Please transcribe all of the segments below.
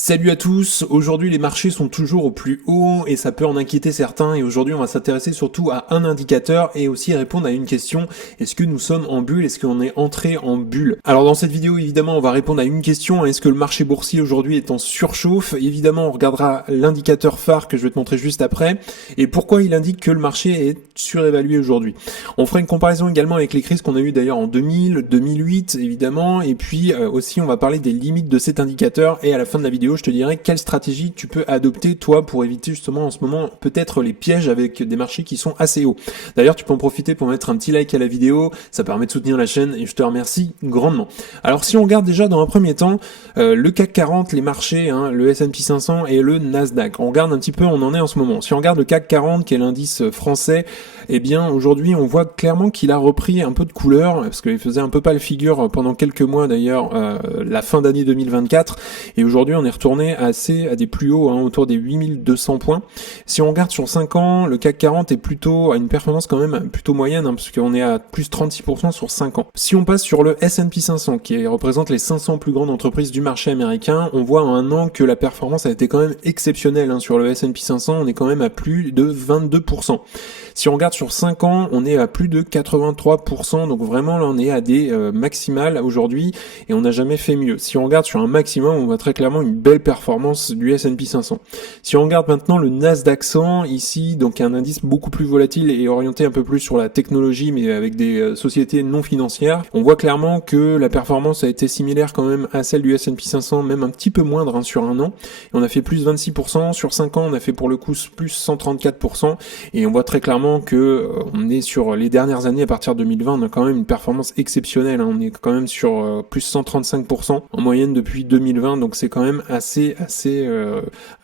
Salut à tous, aujourd'hui les marchés sont toujours au plus haut et ça peut en inquiéter certains et aujourd'hui on va s'intéresser surtout à un indicateur et aussi répondre à une question, est-ce que nous sommes en bulle, est-ce qu'on est entré en bulle? Alors dans cette vidéo évidemment on va répondre à une question, est-ce que le marché boursier aujourd'hui est en surchauffe? Évidemment on regardera l'indicateur phare que je vais te montrer juste après et pourquoi il indique que le marché est surévalué aujourd'hui. On fera une comparaison également avec les crises qu'on a eues d'ailleurs en 2000, 2008 évidemment et puis aussi on va parler des limites de cet indicateur et à la fin de la vidéo je te dirai quelle stratégie tu peux adopter toi pour éviter justement en ce moment peut-être les pièges avec des marchés qui sont assez hauts. D'ailleurs tu peux en profiter pour mettre un petit like à la vidéo, ça permet de soutenir la chaîne et je te remercie grandement. Alors si on regarde déjà dans un premier temps le CAC 40, les marchés, le S&P 500 et le Nasdaq, on regarde un petit peu où on en est en ce moment. Si on regarde le CAC 40 qui est l'indice français, eh bien aujourd'hui on voit clairement qu'il a repris un peu de couleur parce qu'il faisait un peu pâle figure pendant quelques mois d'ailleurs la fin d'année 2024 et aujourd'hui on est retourné à des plus hauts, autour des 8200 points. Si on regarde sur 5 ans, le CAC 40 est plutôt à une performance quand même plutôt moyenne, parce qu'on est à plus 36% sur 5 ans. Si on passe sur le S&P 500, qui représente les 500 plus grandes entreprises du marché américain, on voit en un an que la performance a été quand même exceptionnelle. Sur le S&P 500, on est quand même à plus de 22%. Si on regarde sur 5 ans, on est à plus de 83%, donc vraiment là on est à des maximales aujourd'hui, et on n'a jamais fait mieux. Si on regarde sur un maximum, on voit très clairement une belle performance du S&P 500. Si on regarde maintenant le Nasdaq 100, ici, donc un indice beaucoup plus volatile et orienté un peu plus sur la technologie, mais avec des sociétés non financières, on voit clairement que la performance a été similaire quand même à celle du S&P 500, même un petit peu moindre sur un an. Et on a fait plus 26%, sur 5 ans on a fait pour le coup plus 134%, et on voit très clairement que on est sur les dernières années, à partir de 2020, on a quand même une performance exceptionnelle, on est quand même sur plus 135% en moyenne depuis 2020, donc c'est quand même assez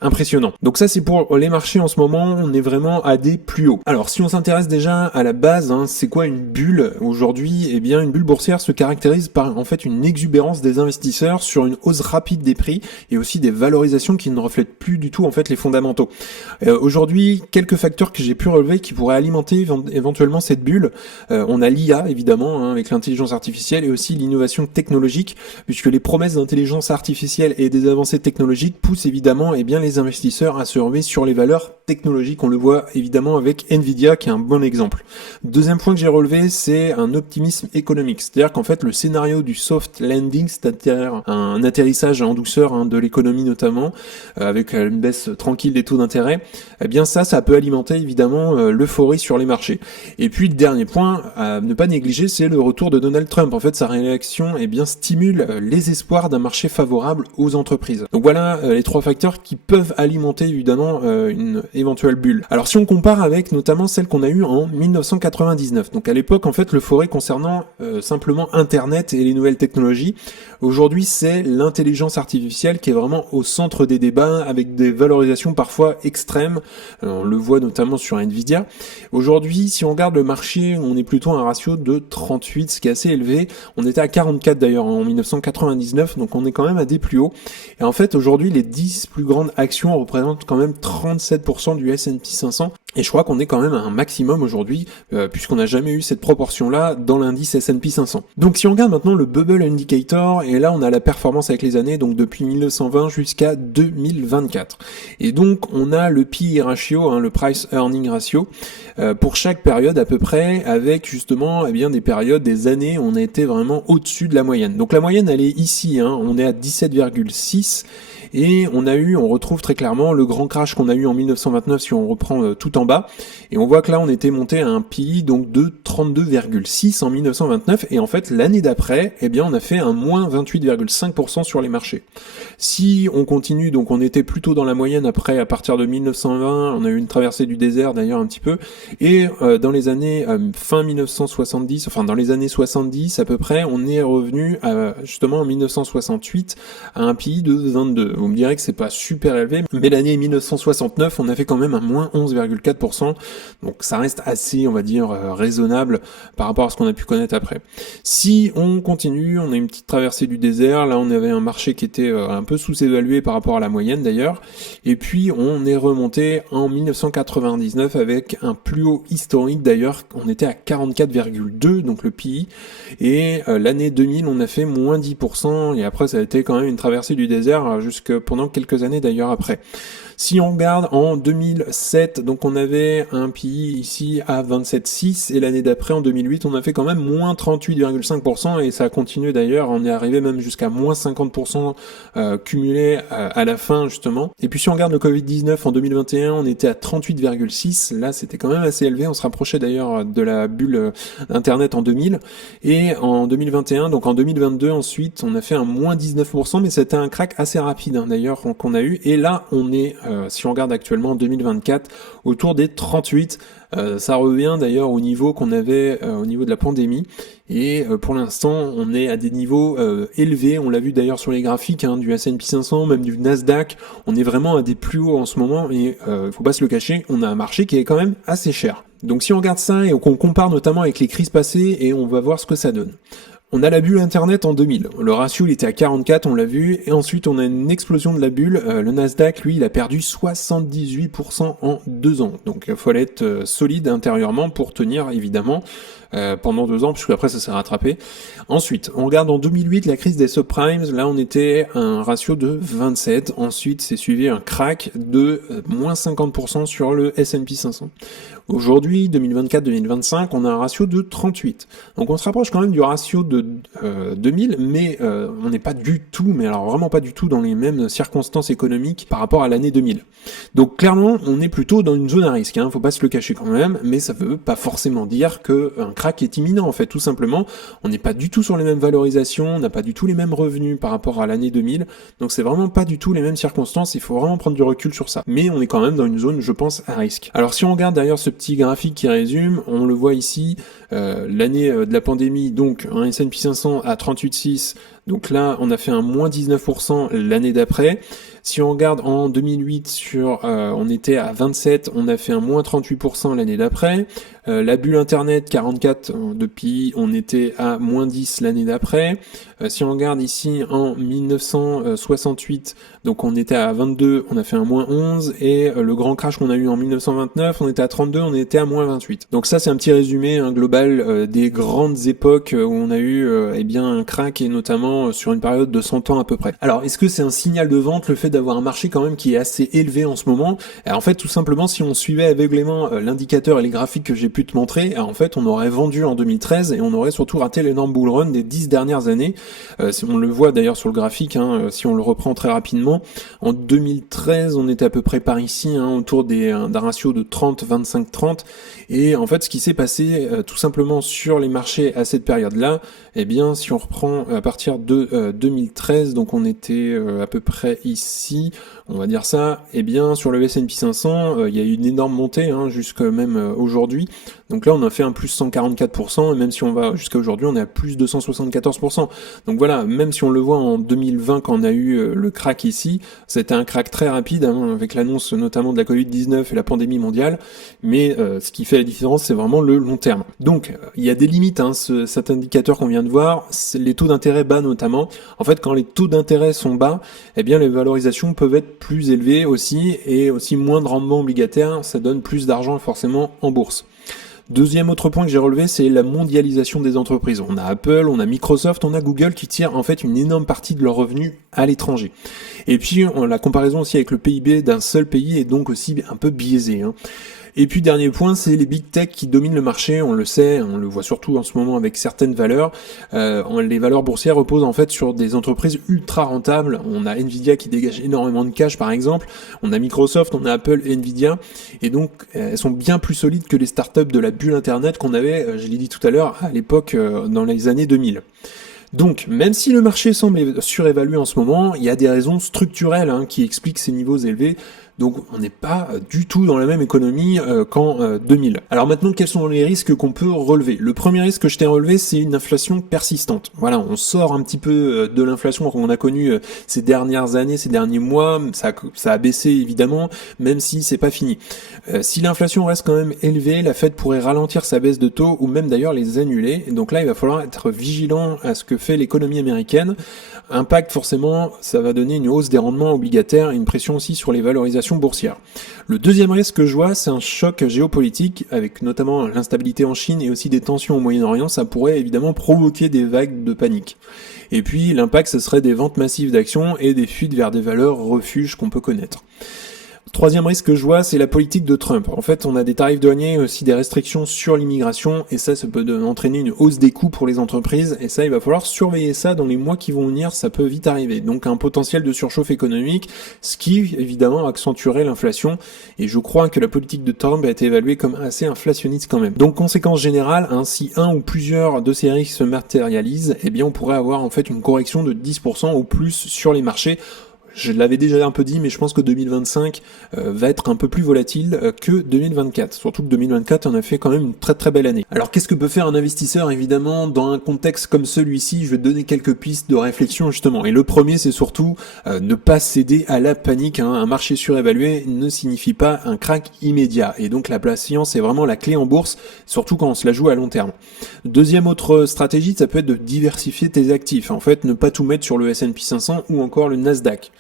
impressionnant. Donc ça c'est pour les marchés en ce moment, on est vraiment à des plus hauts. Alors si on s'intéresse déjà à la base, c'est quoi une bulle aujourd'hui? Eh bien une bulle boursière se caractérise par en fait une exubérance des investisseurs sur une hausse rapide des prix et aussi des valorisations qui ne reflètent plus du tout en fait les fondamentaux. Aujourd'hui, quelques facteurs que j'ai pu relever qui pourraient alimenter éventuellement cette bulle. On a l'IA évidemment, avec l'intelligence artificielle et aussi l'innovation technologique, puisque les promesses d'intelligence artificielle et des avancées technologiques poussent évidemment les investisseurs à se remettre sur les valeurs technologiques. On le voit évidemment avec Nvidia qui est un bon exemple. Deuxième point que j'ai relevé, c'est un optimisme économique, c'est-à-dire qu'en fait le scénario du soft landing, c'est-à-dire un atterrissage en douceur de l'économie notamment, avec une baisse tranquille des taux d'intérêt, eh bien ça peut alimenter évidemment l'euphorie sur les marchés. Et puis le dernier point à ne pas négliger, c'est le retour de Donald Trump. En fait sa réélection stimule les espoirs d'un marché favorable aux entreprises. Donc voilà les trois facteurs qui peuvent alimenter évidemment une éventuelle bulle. Alors si on compare avec notamment celle qu'on a eue en 1999, donc à l'époque en fait l'euphorie concernant simplement Internet et les nouvelles technologies, aujourd'hui c'est l'intelligence artificielle qui est vraiment au centre des débats avec des valorisations parfois extrêmes, on le voit notamment sur Nvidia. Aujourd'hui si on regarde le marché, on est plutôt à un ratio de 38, ce qui est assez élevé, on était à 44 d'ailleurs en 1999, donc on est quand même à des plus hauts. Et en fait aujourd'hui les 10 plus grandes actions représentent quand même 37% du S&P 500 et je crois qu'on est quand même à un maximum aujourd'hui puisqu'on n'a jamais eu cette proportion là dans l'indice S&P 500. Donc si on regarde maintenant le Bubble Indicator, et là on a la performance avec les années, donc depuis 1920 jusqu'à 2024, et donc on a le PE ratio, le Price Earning Ratio, pour chaque période à peu près, avec justement des périodes, des années où on a été vraiment au-dessus de la moyenne. Donc la moyenne elle est ici, on est à 17,6, et on retrouve très clairement le grand crash qu'on a eu en 1929 si on reprend tout en bas, et on voit que là on était monté à un PI donc de 32,6 en 1929, et en fait l'année d'après on a fait un moins 28,5% sur les marchés. Si on continue, donc on était plutôt dans la moyenne après, à partir de 1920, on a eu une traversée du désert d'ailleurs un petit peu, et dans les années fin 1970, enfin dans les années 70 à peu près, on est revenu justement en 1968 à un PI de 22. Vous me direz que c'est pas super élevé, mais l'année 1969, on a fait quand même un moins 11,4%, donc ça reste assez, on va dire, raisonnable par rapport à ce qu'on a pu connaître après. Si on continue, on a une petite traversée du désert, là on avait un marché qui était un peu sous-évalué par rapport à la moyenne d'ailleurs, et puis on est remonté en 1999 avec un plus haut historique d'ailleurs, on était à 44,2, donc le PI, et l'année 2000 on a fait moins 10%, et après ça a été quand même une traversée du désert jusque pendant quelques années d'ailleurs après. Si on regarde en 2007, donc on avait un PI ici à 27,6 et l'année d'après en 2008 on a fait quand même moins 38,5% et ça a continué d'ailleurs, on est arrivé même jusqu'à moins 50% cumulé à la fin justement. Et puis si on regarde le Covid-19 en 2021 on était à 38,6, là c'était quand même assez élevé, on se rapprochait d'ailleurs de la bulle internet en 2000 et en 2021, donc en 2022 ensuite on a fait un moins 19% mais c'était un crack assez rapide d'ailleurs qu'on a eu et là on est si on regarde actuellement en 2024, autour des 38. Ça revient d'ailleurs au niveau qu'on avait au niveau de la pandémie. Et pour l'instant, on est à des niveaux élevés. On l'a vu d'ailleurs sur les graphiques du S&P 500, même du Nasdaq. On est vraiment à des plus hauts en ce moment. Et faut pas se le cacher, on a un marché qui est quand même assez cher. Donc si on regarde ça et qu'on compare notamment avec les crises passées, et on va voir ce que ça donne. On a la bulle Internet en 2000. Le ratio, il était à 44, on l'a vu. Et ensuite, on a une explosion de la bulle. Le Nasdaq, lui, il a perdu 78% en 2 ans. Donc, il faut être solide intérieurement pour tenir, évidemment, pendant 2 ans, puisque après, ça s'est rattrapé. Ensuite, on regarde en 2008, la crise des subprimes. Là, on était à un ratio de 27. Ensuite, c'est suivi un crack de moins 50% sur le S&P 500. Aujourd'hui, 2024-2025, on a un ratio de 38. Donc on se rapproche quand même du ratio de 2000, mais on n'est pas du tout, mais alors vraiment pas du tout dans les mêmes circonstances économiques par rapport à l'année 2000. Donc clairement, on est plutôt dans une zone à risque, faut pas se le cacher quand même, mais ça veut pas forcément dire qu'un crack est imminent en fait, tout simplement. On n'est pas du tout sur les mêmes valorisations, on n'a pas du tout les mêmes revenus par rapport à l'année 2000, donc c'est vraiment pas du tout les mêmes circonstances, il faut vraiment prendre du recul sur ça. Mais on est quand même dans une zone, je pense, à risque. Alors si on regarde derrière ce petit graphique qui résume, on le voit ici, l'année de la pandémie, donc un S&P 500 à 38,6, donc là on a fait un moins 19% l'année d'après. Si on regarde en 2008 on était à 27, on a fait un moins 38% l'année d'après. La bulle internet 44 depuis, on était à moins 10 l'année d'après. Si on regarde ici en 1968, donc on était à 22, on a fait un moins 11 et le grand crash qu'on a eu en 1929, on était à 32, on était à moins 28. Donc ça c'est un petit résumé global des grandes époques où on a eu un crack et notamment sur une période de 100 ans à peu près. Alors est-ce que c'est un signal de vente le fait d'avoir un marché quand même qui est assez élevé en ce moment? En fait tout simplement si on suivait aveuglément l'indicateur et les graphiques que j'ai pu te montrer, en fait on aurait vendu en 2013 et on aurait surtout raté l'énorme bull run des 10 dernières années. Si on le voit d'ailleurs sur le graphique, si on le reprend très rapidement, en 2013 on était à peu près par ici, autour d'un ratio de 30, 25, 30, et en fait ce qui s'est passé tout simplement sur les marchés à cette période-là, si on reprend à partir de 2013, donc on était à peu près ici, on va dire ça, sur le S&P 500, il y a eu une énorme montée jusqu'à même aujourd'hui. Donc là on a fait un plus 144%, et même si on va jusqu'à aujourd'hui, on est à plus 274%. Donc voilà, même si on le voit en 2020 quand on a eu le crack ici, c'était un crack très rapide, avec l'annonce notamment de la Covid-19 et la pandémie mondiale, mais ce qui fait la différence, c'est vraiment le long terme. Donc il y a des limites, cet indicateur qu'on vient de voir, c'est les taux d'intérêt bas notamment. En fait, quand les taux d'intérêt sont bas, les valorisations peuvent être plus élevées aussi, et aussi moins de rendement obligataire, ça donne plus d'argent forcément en bourse. Deuxième autre point que j'ai relevé, c'est la mondialisation des entreprises. On a Apple, on a Microsoft, on a Google qui tirent en fait une énorme partie de leurs revenus à l'étranger. Et puis la comparaison aussi avec le PIB d'un seul pays est donc aussi un peu biaisée. Et puis dernier point, c'est les big tech qui dominent le marché, on le sait, on le voit surtout en ce moment avec certaines valeurs. Les valeurs boursières reposent en fait sur des entreprises ultra rentables. On a Nvidia qui dégage énormément de cash par exemple, on a Microsoft, on a Apple et Nvidia, et donc elles sont bien plus solides que les startups de la bulle internet qu'on avait, je l'ai dit tout à l'heure, à l'époque dans les années 2000. Donc, même si le marché semble surévalué en ce moment, il y a des raisons structurelles qui expliquent ces niveaux élevés. Donc, on n'est pas du tout dans la même économie qu'en 2000. Alors maintenant, quels sont les risques qu'on peut relever? Le premier risque que je t'ai relevé, c'est une inflation persistante. Voilà, on sort un petit peu de l'inflation qu'on a connue ces dernières années, ces derniers mois. Ça a baissé évidemment, même si c'est pas fini. Si l'inflation reste quand même élevée, la Fed pourrait ralentir sa baisse de taux ou même d'ailleurs les annuler. Et donc là, il va falloir être vigilant à ce que fait l'économie américaine. Impact, forcément, ça va donner une hausse des rendements obligataires et une pression aussi sur les valorisations boursières. Le deuxième risque que je vois, c'est un choc géopolitique, avec notamment l'instabilité en Chine et aussi des tensions au Moyen-Orient. Ça pourrait évidemment provoquer des vagues de panique. Et puis l'impact, ce serait des ventes massives d'actions et des fuites vers des valeurs refuges qu'on peut connaître. Troisième risque que je vois, c'est la politique de Trump. En fait, on a des tarifs douaniers, aussi des restrictions sur l'immigration, et ça peut entraîner une hausse des coûts pour les entreprises, et ça, il va falloir surveiller ça dans les mois qui vont venir, ça peut vite arriver. Donc un potentiel de surchauffe économique, ce qui, évidemment, accentuerait l'inflation, et je crois que la politique de Trump a été évaluée comme assez inflationniste quand même. Donc conséquence générale, si un ou plusieurs de ces risques se matérialisent, eh bien on pourrait avoir en fait une correction de 10% ou plus sur les marchés. Je l'avais déjà un peu dit, mais je pense que 2025 va être un peu plus volatile que 2024. Surtout que 2024, on a fait quand même une très très belle année. Alors qu'est-ce que peut faire un investisseur, évidemment, dans un contexte comme celui-ci? Je vais te donner quelques pistes de réflexion, justement. Et le premier, c'est surtout ne pas céder à la panique. Un marché surévalué ne signifie pas un crack immédiat. Et donc la patience est vraiment la clé en bourse, surtout quand on se la joue à long terme. Deuxième autre stratégie, ça peut être de diversifier tes actifs. En fait, ne pas tout mettre sur le S&P 500 ou encore le Nasdaq.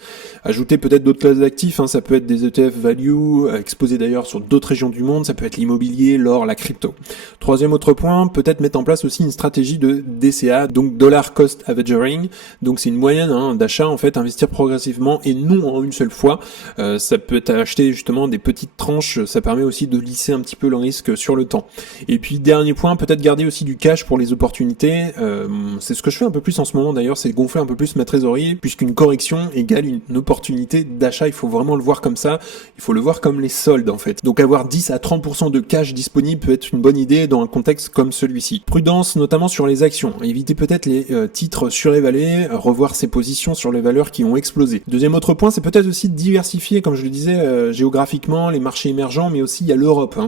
Ajouter peut-être d'autres classes d'actifs, ça peut être des ETF value, exposés d'ailleurs sur d'autres régions du monde, ça peut être l'immobilier, l'or, la crypto. Troisième autre point, peut-être mettre en place aussi une stratégie de DCA, donc Dollar Cost Averaging, donc c'est une moyenne d'achat, en fait, investir progressivement et non en une seule fois. Ça peut être acheter justement des petites tranches, ça permet aussi de lisser un petit peu le risque sur le temps. Et puis dernier point, peut-être garder aussi du cash pour les opportunités, c'est ce que je fais un peu plus en ce moment d'ailleurs, c'est gonfler un peu plus ma trésorerie, puisqu'une correction égale une opportunité d'achat, il faut vraiment le voir comme ça, il faut le voir comme les soldes en fait. Donc avoir 10 à 30% de cash disponible peut être une bonne idée dans un contexte comme celui-ci. Prudence notamment sur les actions, éviter peut-être les titres surévalués, revoir ses positions sur les valeurs qui ont explosé. Deuxième autre point, c'est peut-être aussi de diversifier, comme je le disais, géographiquement, les marchés émergents, mais aussi il y a l'Europe.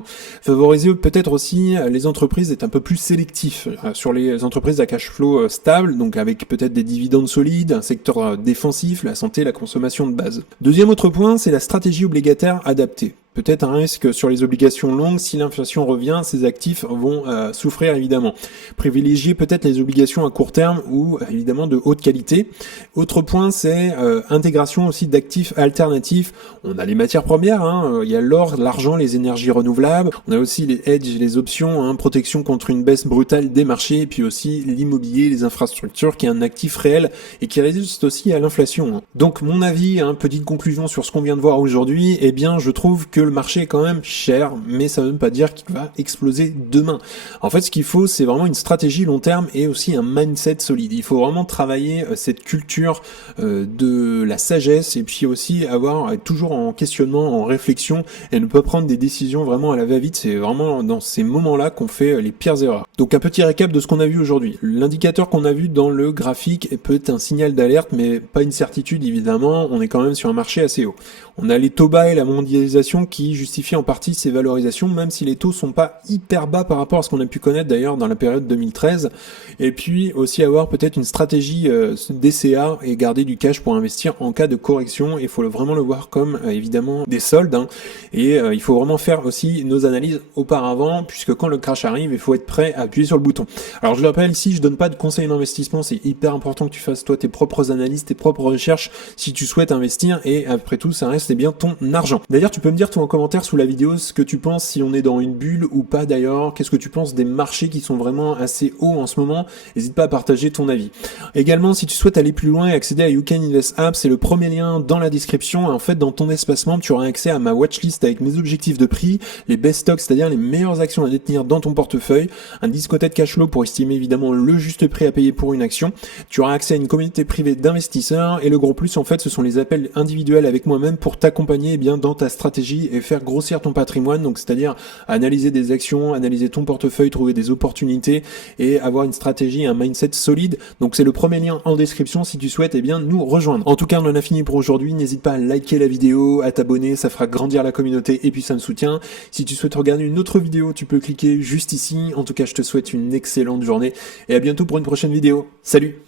Favoriser peut-être aussi les entreprises, être un peu plus sélectif sur les entreprises à cash flow stable, donc avec peut-être des dividendes solides, un secteur défensif, la santé, la consommation de base. Deuxième autre point, c'est la stratégie obligataire adaptée. Peut-être un risque sur les obligations longues, si l'inflation revient, ces actifs vont souffrir évidemment. Privilégier peut-être les obligations à court terme ou évidemment de haute qualité. Autre point, c'est intégration aussi d'actifs alternatifs. On a les matières premières, il y a l'or, l'argent, les énergies renouvelables. On a aussi les hedges, les options, protection contre une baisse brutale des marchés, et puis aussi l'immobilier, les infrastructures, qui est un actif réel et qui résiste aussi à l'inflation. Donc mon avis, petite conclusion sur ce qu'on vient de voir aujourd'hui, eh bien je trouve que le marché est quand même cher, mais ça ne veut pas dire qu'il va exploser demain. En fait, ce qu'il faut, c'est vraiment une stratégie long terme et aussi un mindset solide. Il faut vraiment travailler cette culture de la sagesse, et puis aussi être toujours en questionnement, en réflexion, et ne pas prendre des décisions vraiment à la va-vite. C'est vraiment dans ces moments-là qu'on fait les pires erreurs. Donc un petit récap de ce qu'on a vu aujourd'hui. L'indicateur qu'on a vu dans le graphique peut être un signal d'alerte, mais pas une certitude évidemment. On est quand même sur un marché assez haut. On a les taux bas et la mondialisation qui justifient en partie ces valorisations, même si les taux sont pas hyper bas par rapport à ce qu'on a pu connaître d'ailleurs dans la période 2013. Et puis aussi avoir peut-être une stratégie DCA et garder du cash pour investir en cas de correction. Il faut vraiment le voir comme évidemment des soldes. Et il faut vraiment faire aussi nos analyses auparavant, puisque quand le crash arrive, il faut être prêt à appuyer sur le bouton. Alors je le rappelle ici, je donne pas de conseils d'investissement, c'est hyper important que tu fasses toi tes propres analyses, tes propres recherches si tu souhaites investir, et après tout ça reste bien ton argent. D'ailleurs tu peux me dire toi en commentaire sous la vidéo ce que tu penses, si on est dans une bulle ou pas d'ailleurs, qu'est-ce que tu penses des marchés qui sont vraiment assez hauts en ce moment, n'hésite pas à partager ton avis. Également si tu souhaites aller plus loin et accéder à You Can Invest App, c'est le premier lien dans la description. En fait dans ton espace membre tu auras accès à ma watchlist avec mes objectifs de prix, les best stocks, c'est-à-dire les meilleures actions à détenir dans ton portefeuille, un discothèque cash flow pour estimer évidemment le juste prix à payer pour une action. Tu auras accès à une communauté privée d'investisseurs, et le gros plus en fait ce sont les appels individuels avec moi-même pour t'accompagner dans ta stratégie et faire grossir ton patrimoine, donc c'est-à-dire analyser des actions, analyser ton portefeuille, trouver des opportunités et avoir une stratégie, un mindset solide. Donc c'est le premier lien en description si tu souhaites nous rejoindre. En tout cas on en a fini pour aujourd'hui, n'hésite pas à liker la vidéo, à t'abonner, ça fera grandir la communauté et puis ça me soutient. Si tu souhaites regarder une autre vidéo, tu peux cliquer juste ici. En tout cas je te souhaite une excellente journée et à bientôt pour une prochaine vidéo. Salut!